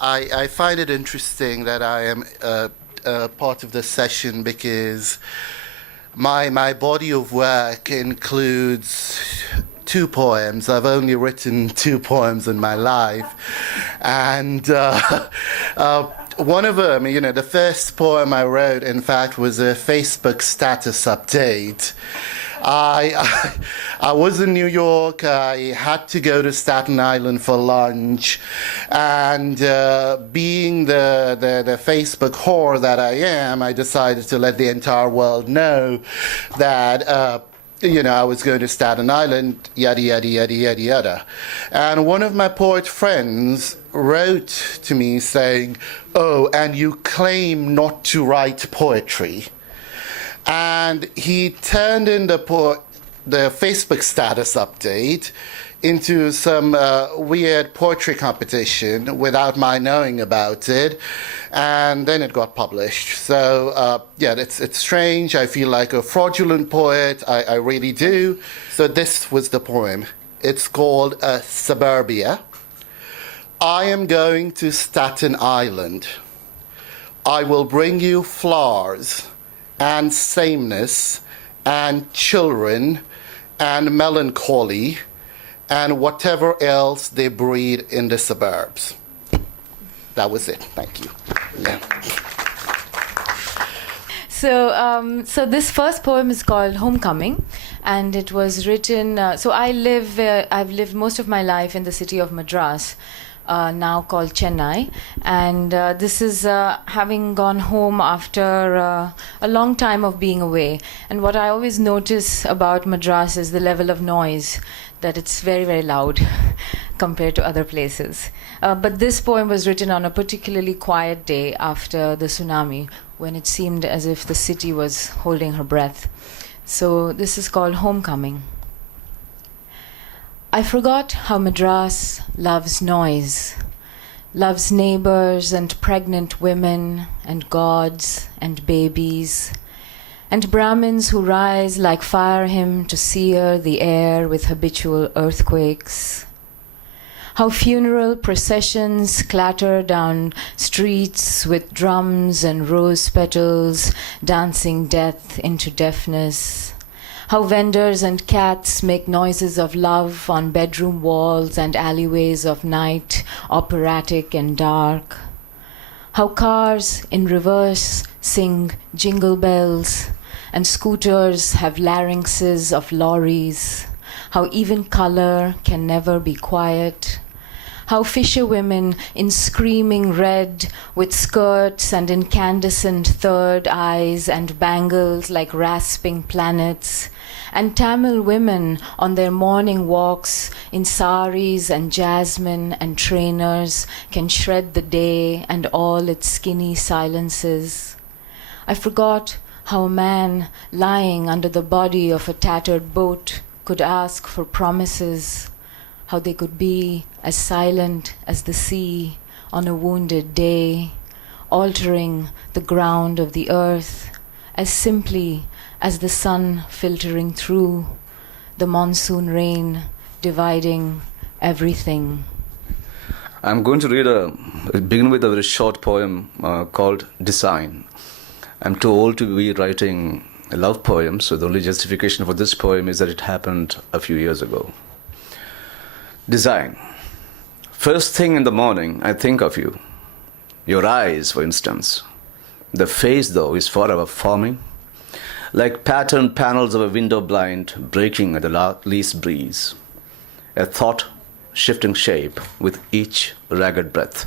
I find it interesting that I am part of this session because my body of work includes two poems. I've only written two poems in my life, and one of them, the first poem I wrote, in fact, was a Facebook status update. I was in New York. I had to go to Staten Island for lunch, and being the Facebook whore that I am, I decided to let the entire world know that I was going to Staten Island, yada yada yada yada yada. And one of my poet friends wrote to me saying, "Oh, and you claim not to write poetry." And he turned in the Facebook status update into some weird poetry competition without my knowing about it, and then it got published. So it's strange. I feel like a fraudulent poet. I really do. So this was the poem. It's called Suburbia. I am going to Staten Island. I will bring you flowers and sameness, and children, and melancholy, and whatever else they breed in the suburbs. That was it. Thank you. Yeah. So this first poem is called Homecoming, and it was written. I've lived most of my life in the city of Madras, now called Chennai, and this is having gone home after a long time of being away. And what I always notice about Madras is the level of noise, that it's very, very loud compared to other places. But this poem was written on a particularly quiet day after the tsunami, when it seemed as if the city was holding her breath. So this is called Homecoming. I forgot how Madras loves noise, loves neighbors and pregnant women and gods and babies, and Brahmins who rise like fire hymn to sear the air with habitual earthquakes. How funeral processions clatter down streets with drums and rose petals dancing death into deafness. How vendors and cats make noises of love on bedroom walls and alleyways of night, operatic and dark. How cars in reverse sing jingle bells, and scooters have larynxes of lorries. How even color can never be quiet. How fisherwomen in screaming red with skirts and incandescent third eyes and bangles like rasping planets, and Tamil women on their morning walks in saris and jasmine and trainers can shred the day and all its skinny silences. I forgot how a man lying under the body of a tattered boat could ask for promises, how they could be as silent as the sea on a wounded day, altering the ground of the earth as simply as the sun filtering through, the monsoon rain dividing everything. I'm going to begin with a very short poem called Design. I'm too old to be writing a love poem, so the only justification for this poem is that it happened a few years ago. Design. First thing in the morning, I think of you. Your eyes, for instance. The face, though, is forever forming, like patterned panels of a window blind breaking at the least breeze. A thought shifting shape with each ragged breath.